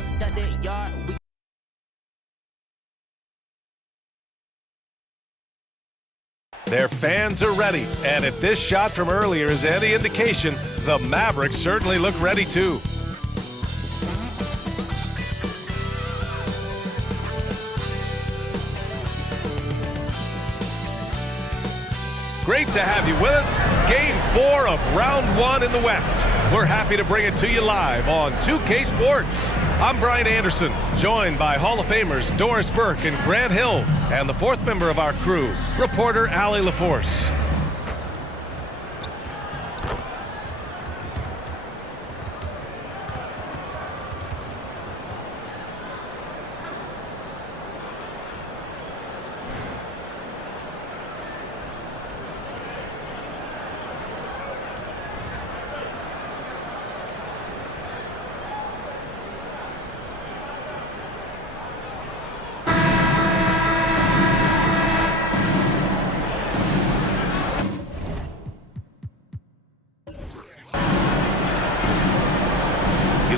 gon' stunt the yard. Their fans are ready, and if this shot from earlier is any indication, the Mavericks certainly look ready too. Great to have you with us. Game 4 of round 1 in the West. We're happy to bring it to you live on 2K Sports. I'm Brian Anderson, joined by Hall of Famers Doris Burke and Grant Hill, and the fourth member of our crew, reporter Allie LaForce.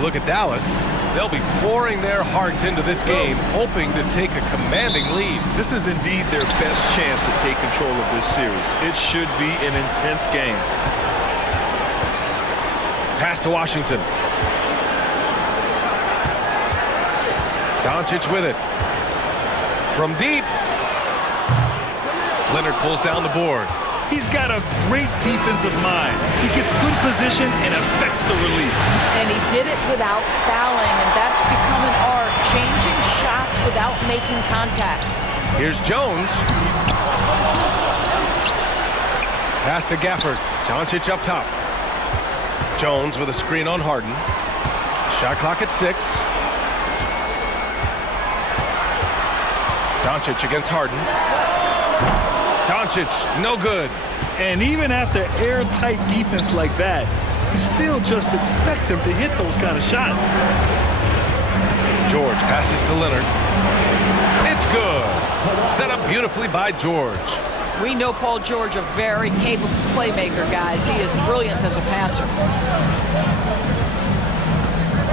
Look at Dallas. They'll be pouring their hearts into this game, hoping to take a commanding lead. This is indeed their best chance to take control of this series. It should be an intense game. Pass to Washington. Doncic with it. From deep. Leonard pulls down the board. He's got a great defensive mind. He gets good position and affects the release. And he did it without fouling, and that's become an art, changing shots without making contact. Here's Jones. Pass to Gafford. Doncic up top. Jones with a screen on Harden. Shot clock at 6. Doncic against Harden. Doncic, no good. And even after airtight defense like that, you still just expect him to hit those kind of shots. George passes to Leonard. It's good. Set up beautifully by George. We know Paul George, a very capable playmaker, guys. He is brilliant as a passer.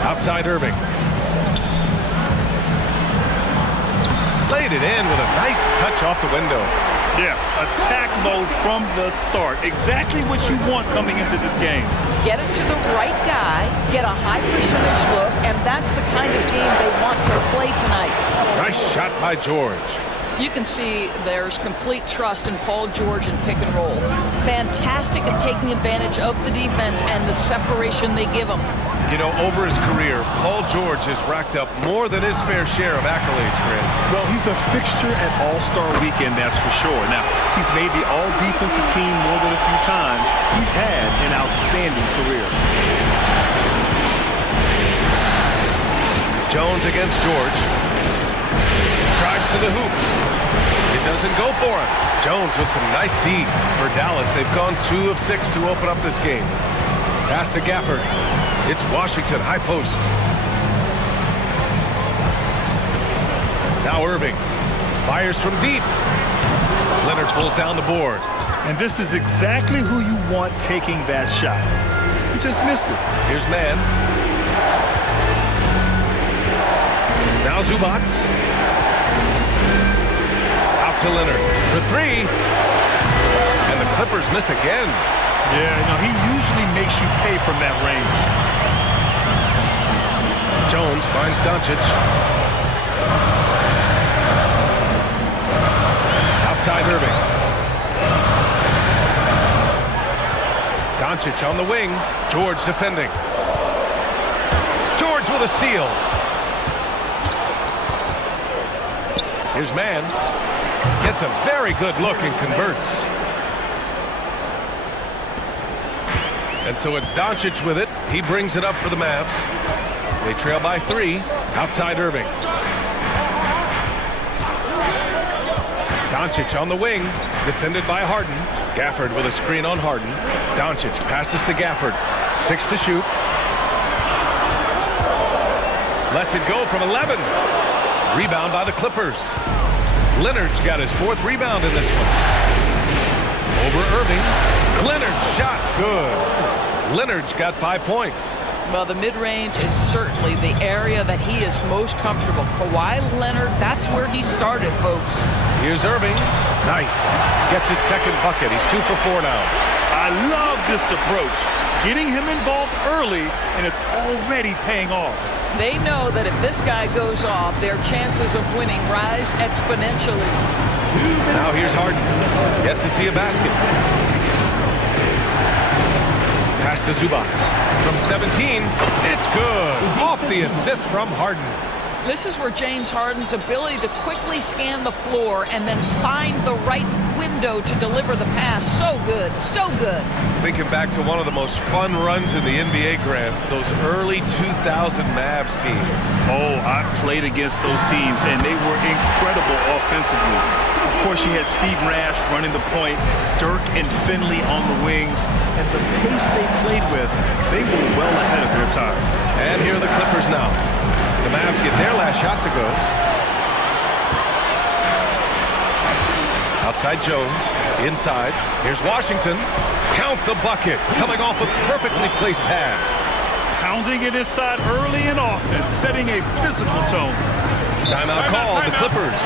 Outside Irving. Laid it in with a nice touch off the window. Yeah, attack mode from the start. Exactly what you want coming into this game. Get it to the right guy, get a high percentage look, and that's the kind of game they want to play tonight. Nice shot by George. You can see there's complete trust in Paul George in pick and rolls. Fantastic at taking advantage of the defense and the separation they give him. You know, over his career, Paul George has racked up more than his fair share of accolades, Grant. Well, he's a fixture at All-Star Weekend, that's for sure. Now, he's made the All-Defensive Team more than a few times. He's had an outstanding career. Jones against George. Drives to the hoop. It doesn't go for him. Jones with some nice D for Dallas. They've gone 2 of 6 to open up this game. Pass to Gafford. It's Washington, high post. Now Irving fires from deep. Leonard pulls down the board. And this is exactly who you want taking that shot. He just missed it. Here's Mann. Now Zubac. Out to Leonard for 3. And the Clippers miss again. Yeah, no, he usually makes you pay from that range. Jones finds Doncic. Outside Irving. Doncic on the wing. George defending. George with a steal. Here's Mann. Gets a very good look and converts. And so it's Doncic with it. He brings it up for the Mavs. They trail by 3. Outside Irving. Doncic on the wing. Defended by Harden. Gafford with a screen on Harden. Doncic passes to Gafford. 6 to shoot. Lets it go from 11. Rebound by the Clippers. Leonard's got his 4th rebound in this one. Over Irving. Leonard's shot's good. Leonard's got 5 points. Well, the mid-range is certainly the area that he is most comfortable. Kawhi Leonard, that's where he started, folks. Here's Irving. Nice. Gets his second bucket. He's 2 for 4 now. I love this approach. Getting him involved early, and it's already paying off. They know that if this guy goes off, their chances of winning rise exponentially. Now here's Harden. Yet to see a basket. Pass to Zubac. From 17, it's good. Off the assist from Harden. This is where James Harden's ability to quickly scan the floor and then find the right window to deliver the pass. So good, so good. Thinking back to one of the most fun runs in the NBA, Grant, those early 2000 Mavs teams. Oh, I played against those teams, and they were incredible offensively. Of course, you had Steve Nash running the point, Dirk and Finley on the wings, and the pace they played with, they were well ahead of their time. And here are the Clippers now. The Mavs get their last shot to go. Outside Jones, inside. Here's Washington. Count the bucket, coming off a perfectly placed pass. Pounding it inside early and often, setting a physical tone. Timeout called, the Clippers.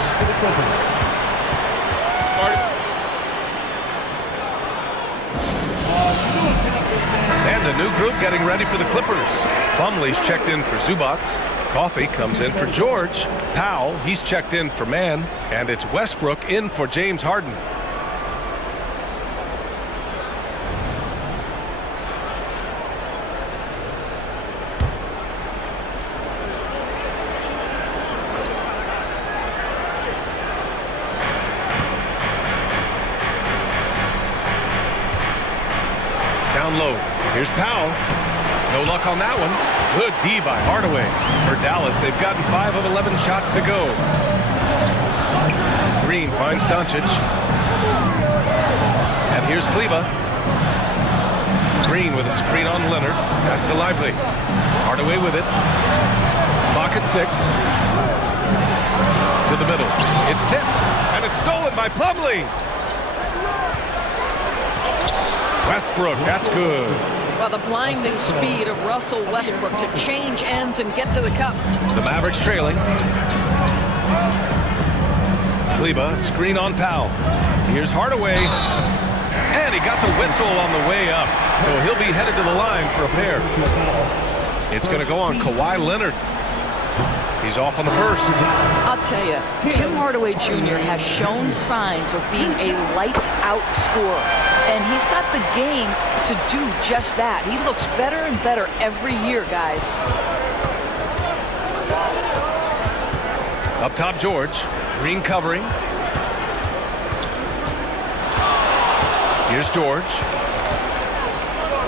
And a new group getting ready for the Clippers. Plumlee's checked in for Zubac. Coffey comes in for George. Powell, he's checked in for Mann. And it's Westbrook in for James Harden. Down low. Here's Powell. No luck on that one. Good D by Hardaway. For Dallas, they've gotten 5 of 11 shots to go. Green finds Doncic. And here's Kleba. Green with a screen on Leonard. Pass to Lively. Hardaway with it. Clock at 6. To the middle. It's tipped. And it's stolen by Plumlee. Westbrook, that's good. Well, the blinding speed of Russell Westbrook to change ends and get to the cup. The Mavericks trailing. Kleba, screen on Powell. Here's Hardaway. And he got the whistle on the way up. So he'll be headed to the line for a pair. It's going to go on Kawhi Leonard. He's off on the first. I'll tell you, Tim Hardaway Jr. has shown signs of being a lights-out scorer. And he's got the game to do just that. He looks better and better every year, guys. Up top, George. Green covering. Here's George.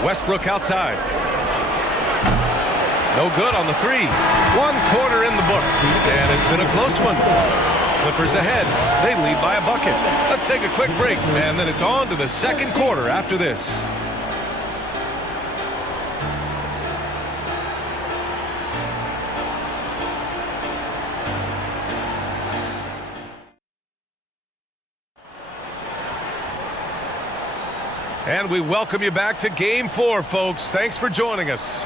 Westbrook outside. No good on the 3. 1 quarter in the books. And it's been a close one. Clippers ahead. They lead by a bucket. Let's take a quick break, and then it's on to the second quarter after this. And we welcome you back to Game 4, folks. Thanks for joining us.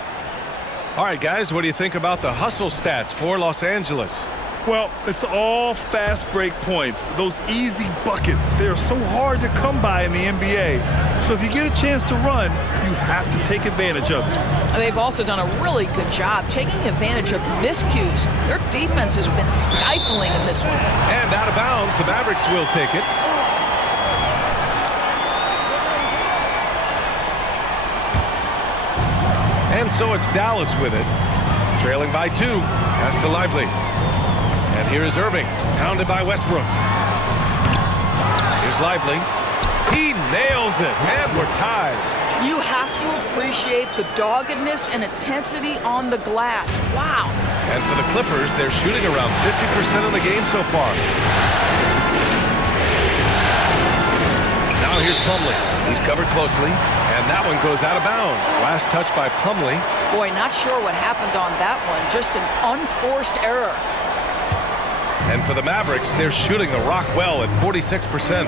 All right, guys, what do you think about the hustle stats for Los Angeles? Well, it's all fast break points. Those easy buckets, they're so hard to come by in the NBA. So if you get a chance to run, you have to take advantage of it. They've also done a really good job taking advantage of miscues. Their defense has been stifling in this one. And out of bounds, the Mavericks will take it. And so it's Dallas with it. Trailing by 2. Pass to Lively. And here is Irving, pounded by Westbrook. Here's Lively. He nails it, and we're tied. You have to appreciate the doggedness and intensity on the glass. Wow. And for the Clippers, they're shooting around 50% of the game so far. Now here's Plumlee. He's covered closely, and that one goes out of bounds. Last touch by Plumlee. Boy, not sure what happened on that one. Just an unforced error. And for the Mavericks, they're shooting the rock well at 46%.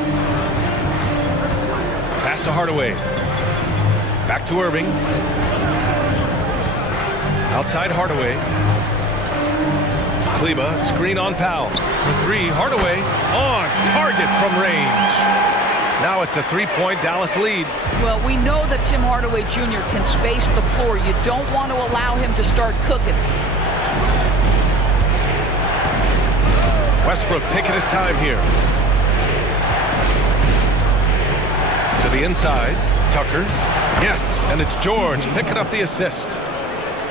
Pass to Hardaway. Back to Irving. Outside Hardaway. Kleba, screen on Powell. For three, Hardaway on target from range. Now it's a three-point Dallas lead. Well, we know that Tim Hardaway Jr. can space the floor. You don't want to allow him to start cooking. Westbrook taking his time here. To the inside, Tucker. Yes, and it's George picking up the assist.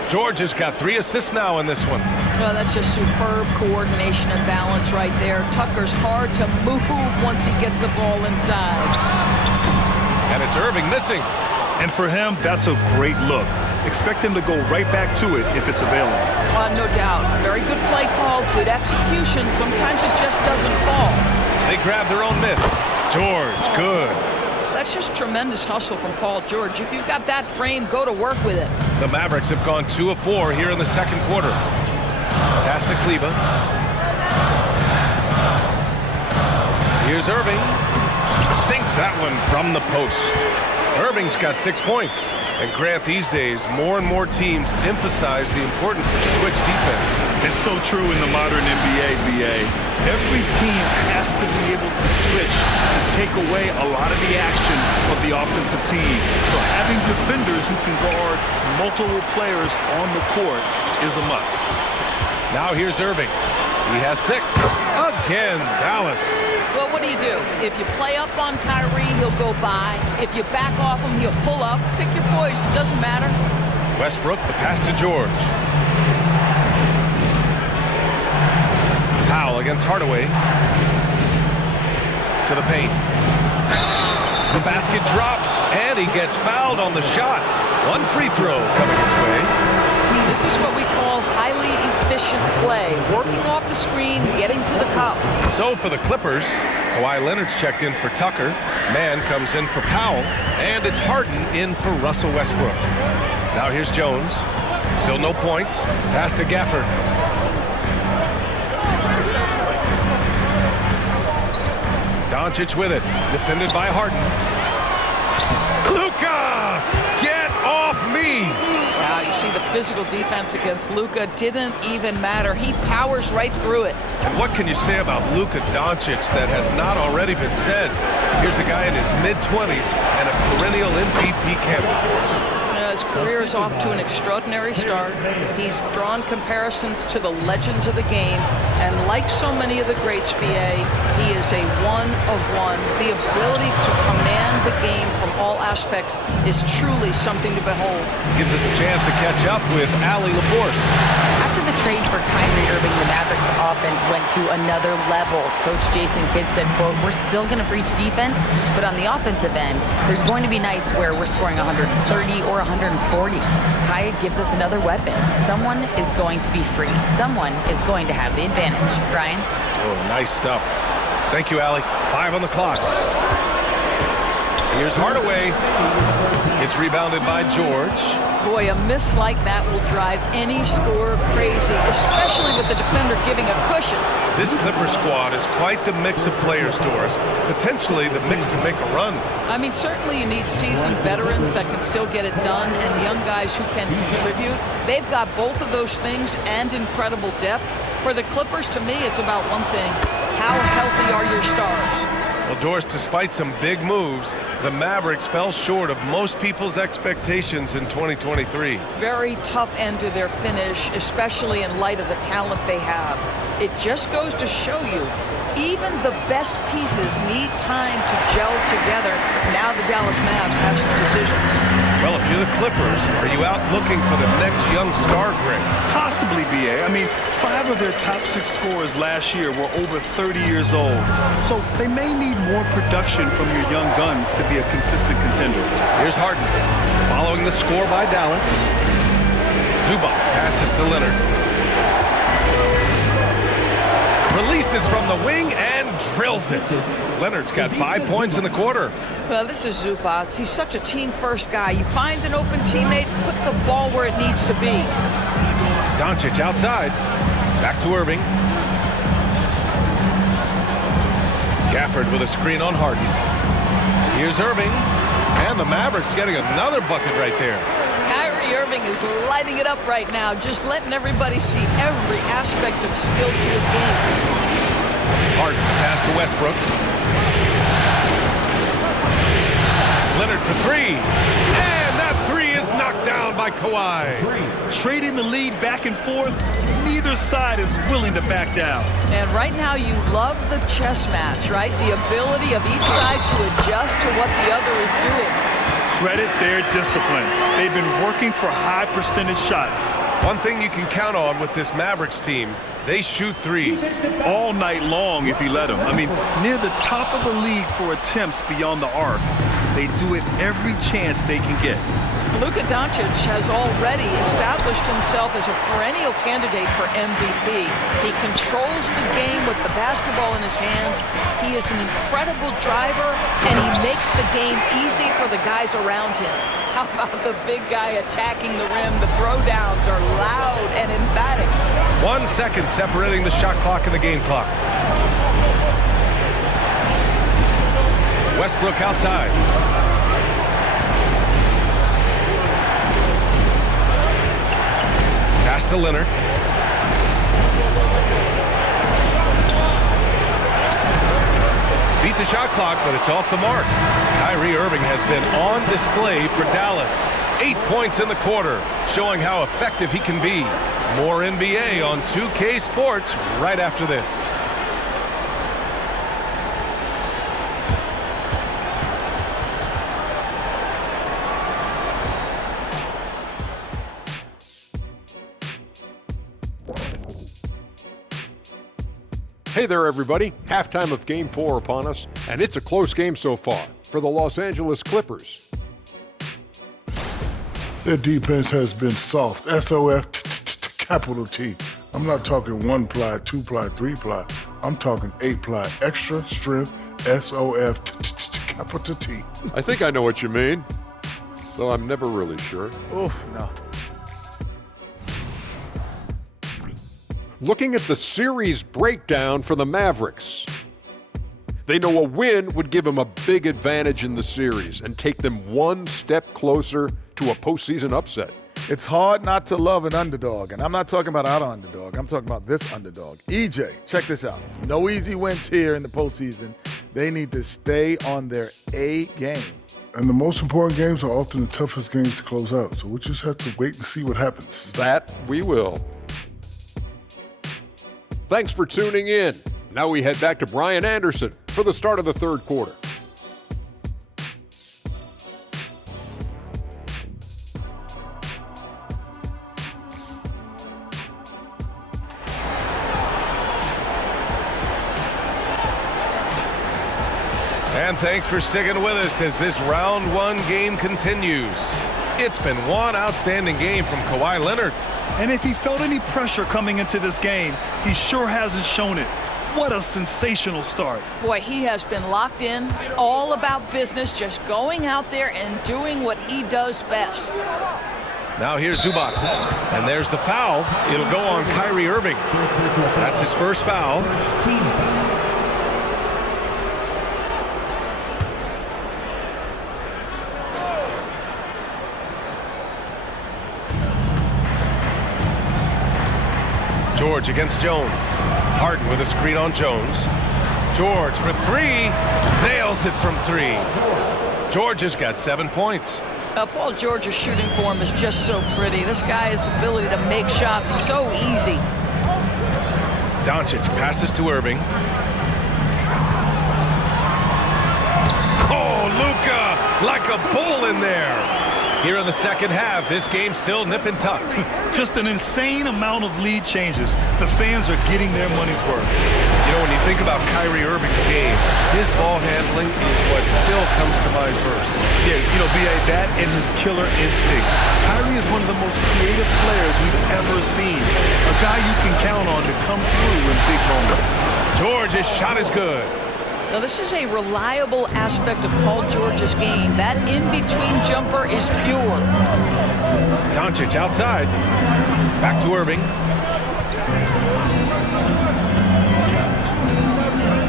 George has got 3 assists now in this one. Well, that's just superb coordination and balance right there. Tucker's hard to move once he gets the ball inside. And it's Irving missing. And for him, that's a great look. Expect him to go right back to it if it's available. No doubt. Very good play call, good execution. Sometimes it just doesn't fall. They grab their own miss. George, good. That's just tremendous hustle from Paul George. If you've got that frame, go to work with it. The Mavericks have gone 2 of 4 here in the second quarter. Pass to Kleba. Here's Irving. Sinks that one from the post. Irving's got 6 points. And Grant, these days, more and more teams emphasize the importance of switch defense. It's so true in the modern NBA, BA. Every team has to be able to switch to take away a lot of the action of the offensive team. So having defenders who can guard multiple players on the court is a must. Now here's Irving. He has 6. Again, Dallas. Well, what do? If you play up on Kyrie, he'll go by. If you back off him, he'll pull up. Pick your poison. Doesn't matter. Westbrook, the pass to George. Powell against Hardaway. To the paint. The basket drops, and he gets fouled on the shot. 1 free throw coming his way. This is what we call highly efficient play. Working off the screen, getting to the cup. So for the Clippers, Kawhi Leonard's checked in for Tucker. Mann comes in for Powell. And it's Harden in for Russell Westbrook. Now here's Jones. Still no points. Pass to Gafford. Doncic with it. Defended by Harden. Luka! Get off me! Wow, you see the physical defense against Luka didn't even matter. He powers right through it. And what can you say about Luka Doncic that has not already been said? Here's a guy in his mid-20s and a perennial MVP candidate. His career is off to an extraordinary start. He's drawn comparisons to the legends of the game, and like so many of the greats, BA, he is a one-of-one. The ability to command the game from all aspects is truly something to behold. Gives us a chance to catch up with Allie LaForce. After the trade for Kyrie Irving, the Mavericks offense went to another level. Coach Jason Kidd said, quote, "We're still going to breach defense, but on the offensive end, there's going to be nights where we're scoring 130 or 140. Kai gives us another weapon. Someone is going to be free. Someone is going to have the advantage." Brian? Oh, nice stuff. Thank you, Allie. 5 on the clock. Here's Hardaway. It's rebounded by George. Boy, a miss like that will drive any scorer crazy, especially with the defender giving a cushion. This Clipper squad is quite the mix of players, Doris. Potentially the mix to make a run. I mean, certainly you need seasoned veterans that can still get it done and young guys who can contribute. They've got both of those things and incredible depth. For the Clippers, to me, it's about one thing. How healthy are your stars? Well, Doris, despite some big moves, the Mavericks fell short of most people's expectations in 2023. Very tough end to their finish, especially in light of the talent they have. It just goes to show you, even the best pieces need time to gel together. Now the Dallas Mavs have some decisions. Well, if you're the Clippers, are you out looking for the next young star, Greg? Possibly, BA. I mean, 5 of their top 6 scorers last year were over 30 years old. So they may need more production from your young guns to be a consistent contender. Here's Harden. Following the score by Dallas. Zubac passes to Leonard. Releases from the wing and drills it. Leonard's got 5 points in the quarter. Well, this is Zubac. He's such a team-first guy. You find an open teammate, put the ball where it needs to be. Doncic outside. Back to Irving. Gafford with a screen on Harden. Here's Irving. And the Mavericks getting another bucket right there. Kyrie Irving Irving is lighting it up right now, just letting everybody see every aspect of skill to his game. Harden pass to Westbrook. Leonard for three. And that three is knocked down by Kawhi. Trading the lead back and forth, neither side is willing to back down. And right now you love the chess match, right? The ability of each side to adjust to what the other is doing. Credit their discipline. They've been working for high percentage shots. One thing you can count on with this Mavericks team, they shoot threes. All night long if you let them. I mean, near the top of the league for attempts beyond the arc. They do it every chance they can get. Luka Doncic has already established himself as a perennial candidate for MVP. He controls the game with the basketball in his hands. He is an incredible driver, and he makes the game easy for the guys around him. How about the big guy attacking the rim? The throwdowns are loud and emphatic. 1 second separating the shot clock and the game clock. Westbrook outside. Pass to Leonard. Beat the shot clock, but it's off the mark. Kyrie Irving has been on display for Dallas. 8 points in the quarter, showing how effective he can be. More NBA on 2K Sports right after this. Hey there, everybody. Halftime of Game 4 upon us, and it's a close game so far for the Los Angeles Clippers. Their defense has been soft. SOF, capital T. I'm not talking 1-ply, 2-ply, 3-ply. I'm talking 8-ply, extra strength, SOF, capital T. I think I know what you mean, though I'm never really sure. Oof, no. Looking at the series breakdown for the Mavericks. They know a win would give them a big advantage in the series and take them one step closer to a postseason upset. It's hard not to love an underdog, and I'm not talking about our underdog. I'm talking about this underdog. EJ, check this out. No easy wins here in the postseason. They need to stay on their A game. And the most important games are often the toughest games to close out, so we just have to wait and see what happens. That we will. Thanks for tuning in. Now we head back to Brian Anderson for the start of the third quarter. And thanks for sticking with us as this round one game continues. It's been one outstanding game from Kawhi Leonard. And if he felt any pressure coming into this game, he sure hasn't shown it. What a sensational start. Boy, he has been locked in, all about business, just going out there and doing what he does best. Now here's Zubac, and there's the foul. It'll go on Kyrie Irving. That's his first foul. George against Jones. Harden with a screen on Jones. George for three. Nails it from three. George has got 7 points. Paul George's shooting form is just so pretty. This guy's ability to make shots so easy. Doncic passes to Irving. Oh, Luka, like a bull in there. Here in the second half, this game's still nip and tuck. Just an insane amount of lead changes. The fans are getting their money's worth. You know, when you think about Kyrie Irving's game, his ball handling is what still comes to mind first. Yeah, you know, B.A., that and his killer instinct. Kyrie is one of the most creative players we've ever seen. A guy you can count on to come through in big moments. George, his shot is good. Now, this is a reliable aspect of Paul George's game. That in-between jumper is pure. Doncic outside. Back to Irving.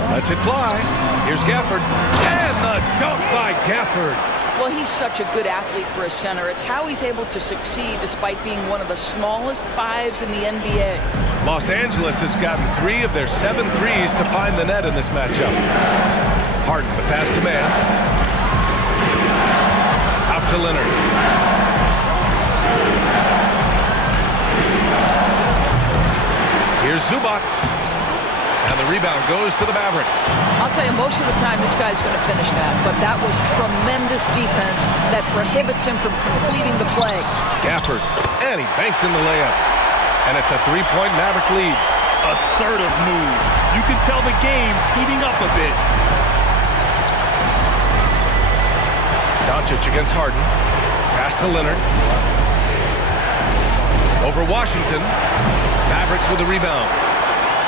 Lets it fly. Here's Gafford. And the dunk by Gafford. Well, he's such a good athlete for a center. It's how he's able to succeed despite being one of the smallest fives in the NBA. Los Angeles has gotten 3 of their 7 threes to find the net in this matchup. Harden, the pass to man. Out to Leonard. Here's Zubac. And the rebound goes to the Mavericks. I'll tell you, most of the time this guy's going to finish that, but that was tremendous defense that prohibits him from completing the play. Gafford, and he banks in the layup. And it's a 3-point Maverick lead. Assertive move. You can tell the game's heating up a bit. Doncic against Harden. Pass to Leonard. Over Washington. Mavericks with a rebound.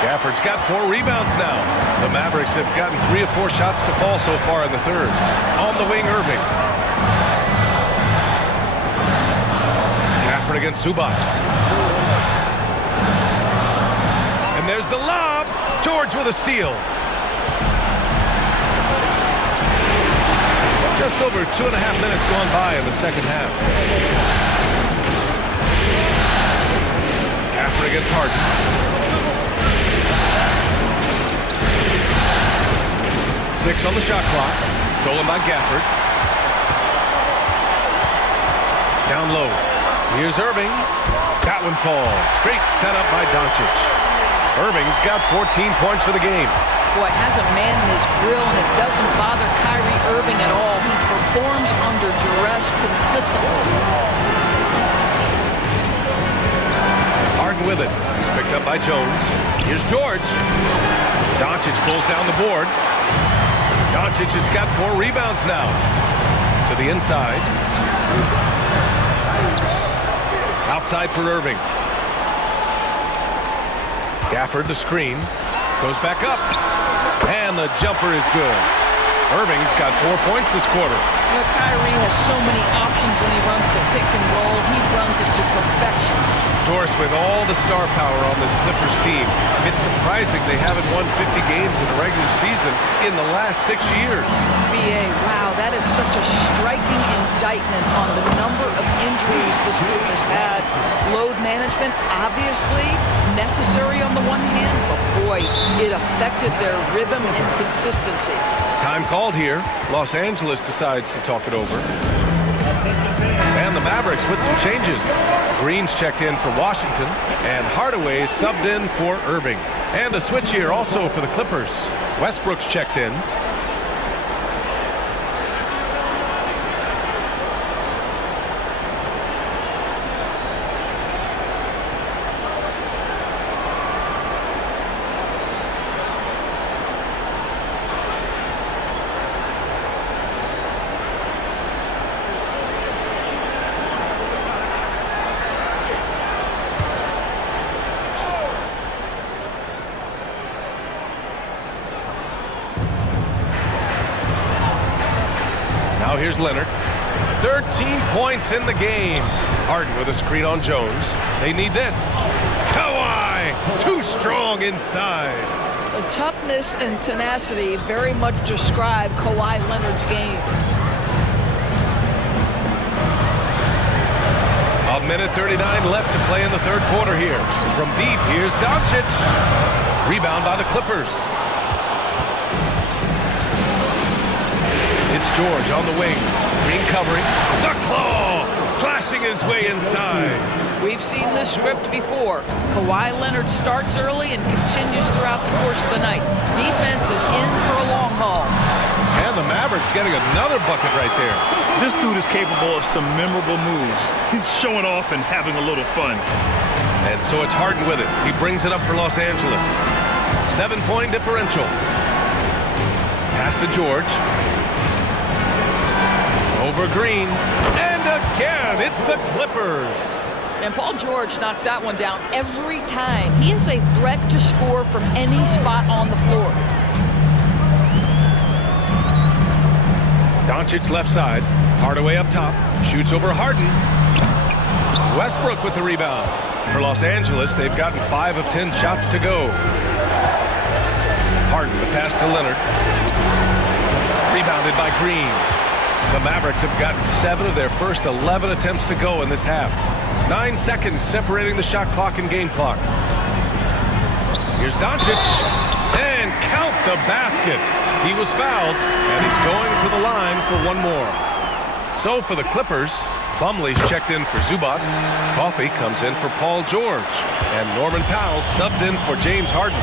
Gafford's got 4 rebounds now. The Mavericks have gotten 3 of 4 shots to fall so far in the third. On the wing, Irving. Gafford against Zubac. And there's the lob. George with a steal. Just over 2.5 minutes gone by in the second half. Gafford against Harden. 6 on the shot clock. Stolen by Gafford. Down low. Here's Irving. That one falls. Great setup by Doncic. Irving's got 14 points for the game. Boy, has a man in his grill, and it doesn't bother Kyrie Irving at all. He performs under duress consistently. Harden with it. He's picked up by Jones. Here's George. Doncic pulls down the board. Doncic has got 4 rebounds now. To the inside. Outside for Irving. Gafford the screen. Goes back up. And the jumper is good. Irving's got 4 points this quarter. You know, Kyrie has so many options when he runs the pick and roll. He runs it to perfection. Doris, with all the star power on this Clippers team, it's surprising they haven't won 50 games in the regular season in the last 6 years. BA, wow, that is such a striking indictment on the number of injuries this group has had. Load management, obviously necessary on the one hand, but boy, it affected their rhythm and consistency. Time called here. Los Angeles decides to talk it over. And the Mavericks with some changes. Green's checked in for Washington, and Hardaway subbed in for Irving. And a switch here also for the Clippers. Westbrook's checked in. Now here's Leonard. 13 points in the game. Harden with a screen on Jones. They need this. Kawhi, too strong inside. The toughness and tenacity very much describe Kawhi Leonard's game. A minute 39 left to play in the third quarter here. From deep, here's Doncic. Rebound by the Clippers. It's George on the wing. Green covering. The claw! Slashing his way inside. We've seen this script before. Kawhi Leonard starts early and continues throughout the course of the night. Defense is in for a long haul. And the Mavericks getting another bucket right there. This dude is capable of some memorable moves. He's showing off and having a little fun. And so it's Harden with it. He brings it up for Los Angeles. 7-point differential. Pass to George. Over Green. And again, it's the Clippers. And Paul George knocks that one down every time. He is a threat to score from any spot on the floor. Doncic left side. Hardaway up top. Shoots over Harden. Westbrook with the rebound. For Los Angeles, they've gotten 5 of 10 shots to go. Harden, the pass to Leonard. Rebounded by Green. The Mavericks have gotten 7 of their first 11 attempts to go in this half. 9 seconds separating the shot clock and game clock. Here's Doncic, and count the basket. He was fouled, and he's going to the line for one more. So for the Clippers, Plumlee's checked in for Zubats. Coffey comes in for Paul George, and Norman Powell subbed in for James Harden.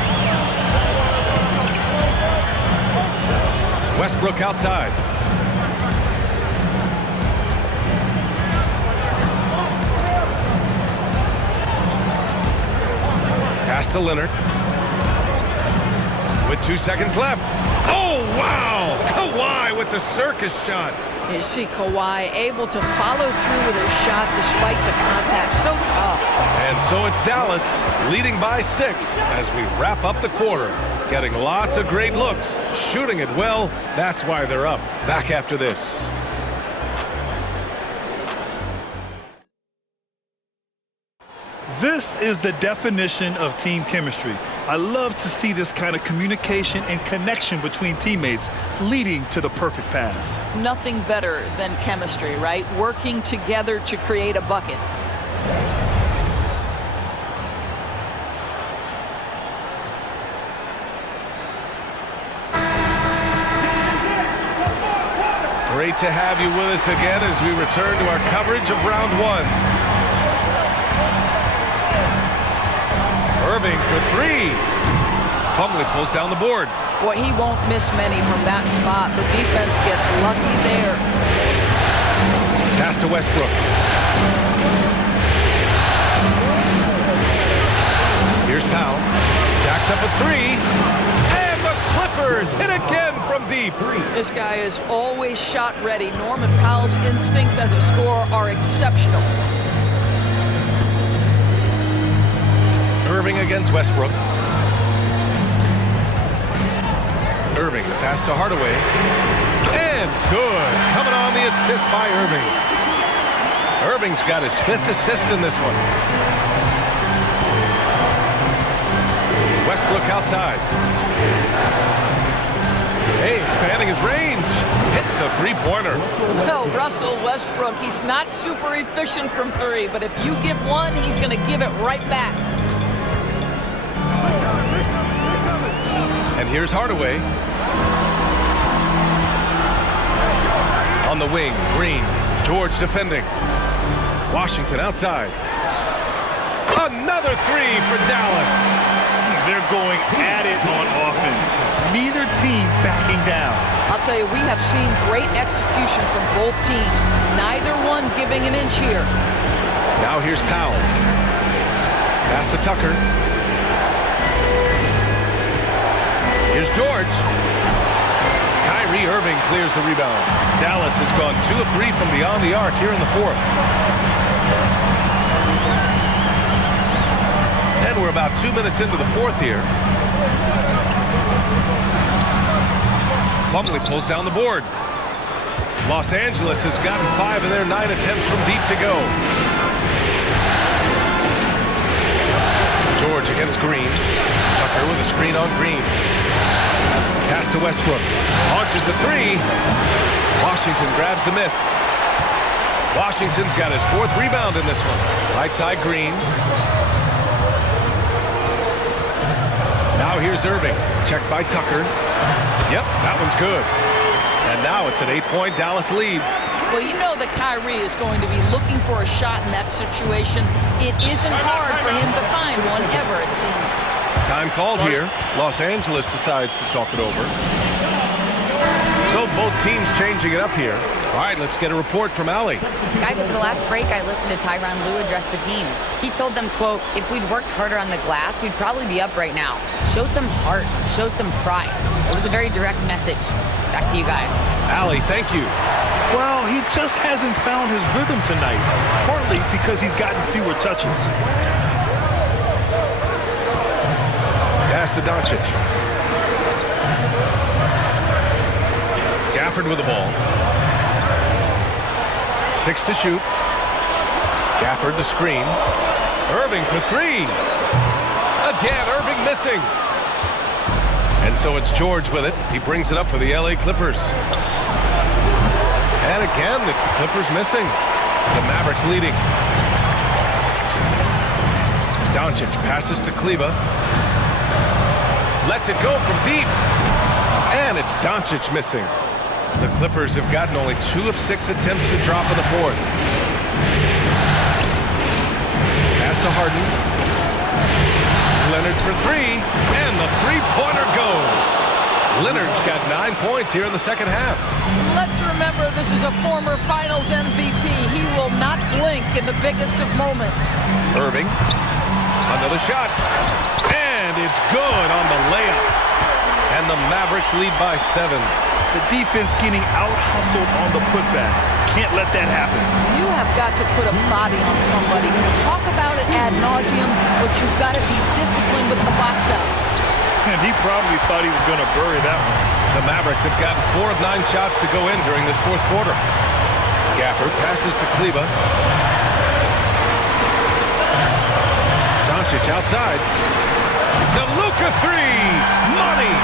Westbrook outside. Pass to Leonard. With 2 seconds left. Oh, wow! Kawhi with the circus shot. You see Kawhi able to follow through with his shot despite the contact. So tough. And so it's Dallas leading by 6 as we wrap up the quarter. Getting lots of great looks, shooting it well. That's why they're up. Back after this. This is the definition of team chemistry. I love to see this kind of communication and connection between teammates leading to the perfect pass. Nothing better than chemistry, right? Working together to create a bucket. Great to have you with us again as we return to our coverage of round 1. Irving for 3. Plumlee pulls down the board. Boy, he won't miss many from that spot. The defense gets lucky there. Pass to Westbrook. Here's Powell. Jacks up a 3. And the Clippers hit again from deep. This guy is always shot ready. Norman Powell's instincts as a scorer are exceptional. Irving against Westbrook. Irving, the pass to Hardaway. And good. Coming on the assist by Irving. Irving's got his 5th assist in this one. Westbrook outside. Hey, expanding his range. Hits a 3-pointer. Well, Russell Westbrook, he's not super efficient from 3, but if you give one, he's going to give it right back. And here's Hardaway. On the wing, Green. George defending. Washington outside. Another 3 for Dallas. They're going at it on offense. Neither team backing down. I'll tell you, we have seen great execution from both teams. Neither one giving an inch here. Now here's Powell. Pass to Tucker. Here's George. Kyrie Irving clears the rebound. Dallas has gone 2 of 3 from beyond the arc here in the 4th. And we're about 2 minutes into the 4th here. Plumlee pulls down the board. Los Angeles has gotten 5 of their 9 attempts from deep to go. George against Green. Tucker with a screen on Green. Pass to Westbrook. Launches a 3. Washington grabs the miss. Washington's got his 4th rebound in this one. Right side Green. Now here's Irving. Checked by Tucker. Yep, that one's good. And now it's an 8-point Dallas lead. Well, you know that Kyrie is going to be looking for a shot in that situation. It isn't hard for him to find one ever, it seems. Time called here. Los Angeles decides to talk it over. So both teams changing it up here. All right, let's get a report from Allie. Guys, at the last break, I listened to Tyronn Lue address the team. He told them, quote, if we'd worked harder on the glass, we'd probably be up right now. Show some heart. Show some pride. It was a very direct message. Back to you guys. Allie, thank you. Well, he just hasn't found his rhythm tonight, partly because he's gotten fewer touches. Pass to Doncic. Gafford with the ball. 6 to shoot. Gafford the screen. Irving for 3. Again, Irving missing. And so it's George with it. He brings it up for the LA Clippers. And again, it's the Clippers missing. The Mavericks leading. Doncic passes to Kleber. Lets it go from deep. And it's Doncic missing. The Clippers have gotten only 2 of 6 attempts to drop in the fourth. Pass to Harden. Leonard for 3. And the three-pointer goes. Leonard's got 9 points here in the second half. Let's remember this is a former Finals MVP. He will not blink in the biggest of moments. Irving. Another shot. And it's good on the layup. And the Mavericks lead by 7. The defense getting out-hustled on the putback. Can't let that happen. You have got to put a body on somebody. We talk about it ad nauseum, but you've got to be disciplined with the box outs. And he probably thought he was going to bury that one. The Mavericks have gotten 4 of 9 shots to go in during this fourth quarter. Gafford passes to Kleber. Doncic outside. The Luka 3. Money.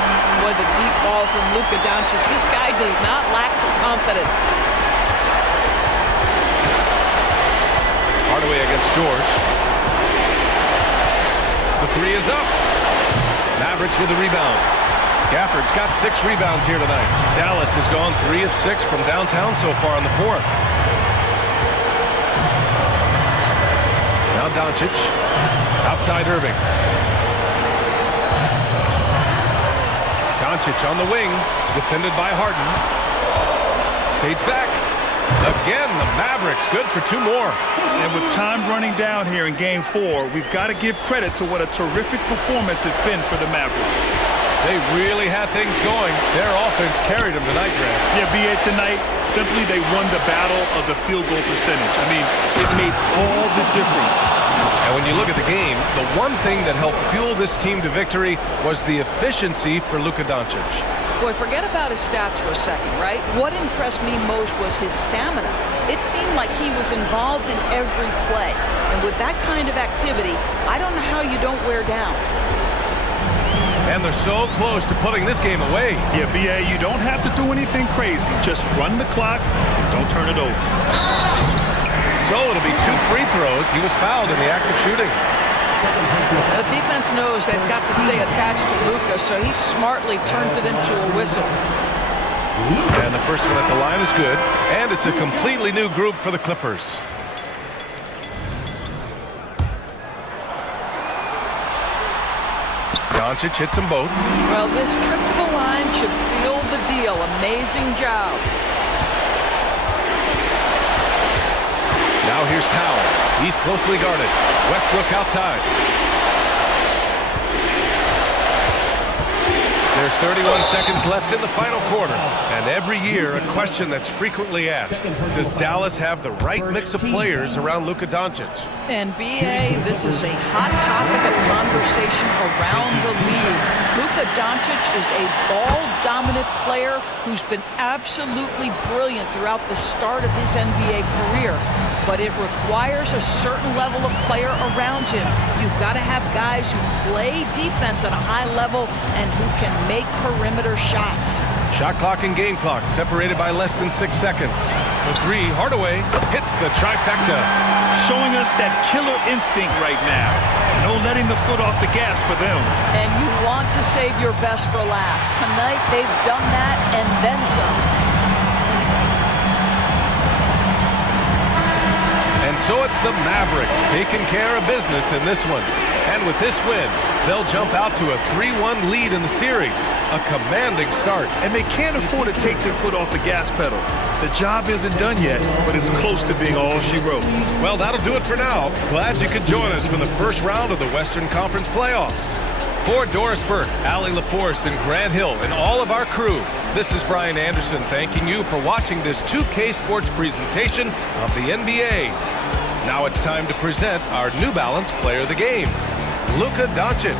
Boy, the deep ball from Luka Doncic. This guy does not lack for confidence. Hardaway against George. The 3 is up. Mavericks with the rebound. Gafford's got 6 rebounds here tonight. Dallas has gone 3 of 6 from downtown so far in the fourth. Now Doncic. Outside Irving. Doncic on the wing. Defended by Harden. Fades back. Again, the Mavericks good for 2 more. And with time running down here in Game 4, we've got to give credit to what a terrific performance it's been for the Mavericks. They really had things going. Their offense carried them tonight, Grant. Yeah, B.A. tonight, simply they won the battle of the field goal percentage. I mean, it made all the difference. And when you look at the game, the one thing that helped fuel this team to victory was the efficiency for Luka Doncic. Boy, forget about his stats for a second, right? What impressed me most was his stamina. It seemed like he was involved in every play. And with that kind of activity, I don't know how you don't wear down. And they're so close to putting this game away. Yeah, B.A., you don't have to do anything crazy. Just run the clock and don't turn it over. So it'll be 2 free throws. He was fouled in the act of shooting. The defense knows they've got to stay attached to Luka, so he smartly turns it into a whistle. And the first one at the line is good. And it's a completely new group for the Clippers. Doncic hits them both. Well, this trip to the line should seal the deal. Amazing job. Now here's Powell. He's closely guarded. Westbrook outside. There's 31 seconds left in the final quarter. And every year, a question that's frequently asked. Does Dallas have the right mix of players around Luka Doncic? And B.A., this is a hot topic of conversation around the league. Luka Doncic is a ball-dominant player who's been absolutely brilliant throughout the start of his NBA career. But it requires a certain level of player around him. You've got to have guys who play defense at a high level and who can make perimeter shots. Shot clock and game clock separated by less than 6 seconds. The 3, Hardaway hits the trifecta. Showing us that killer instinct right now. No letting the foot off the gas for them. And you want to save your best for last. Tonight, they've done that and then some. And so it's the Mavericks taking care of business in this one. And with this win, they'll jump out to a 3-1 lead in the series. A commanding start. And they can't afford to take their foot off the gas pedal. The job isn't done yet, but it's close to being all she wrote. Well, that'll do it for now. Glad you could join us for the first round of the Western Conference playoffs. For Doris Burke, Allie LaForce, and Grant Hill, and all of our crew, this is Brian Anderson thanking you for watching this 2K Sports presentation of the NBA. Now it's time to present our New Balance Player of the Game, Luka Doncic.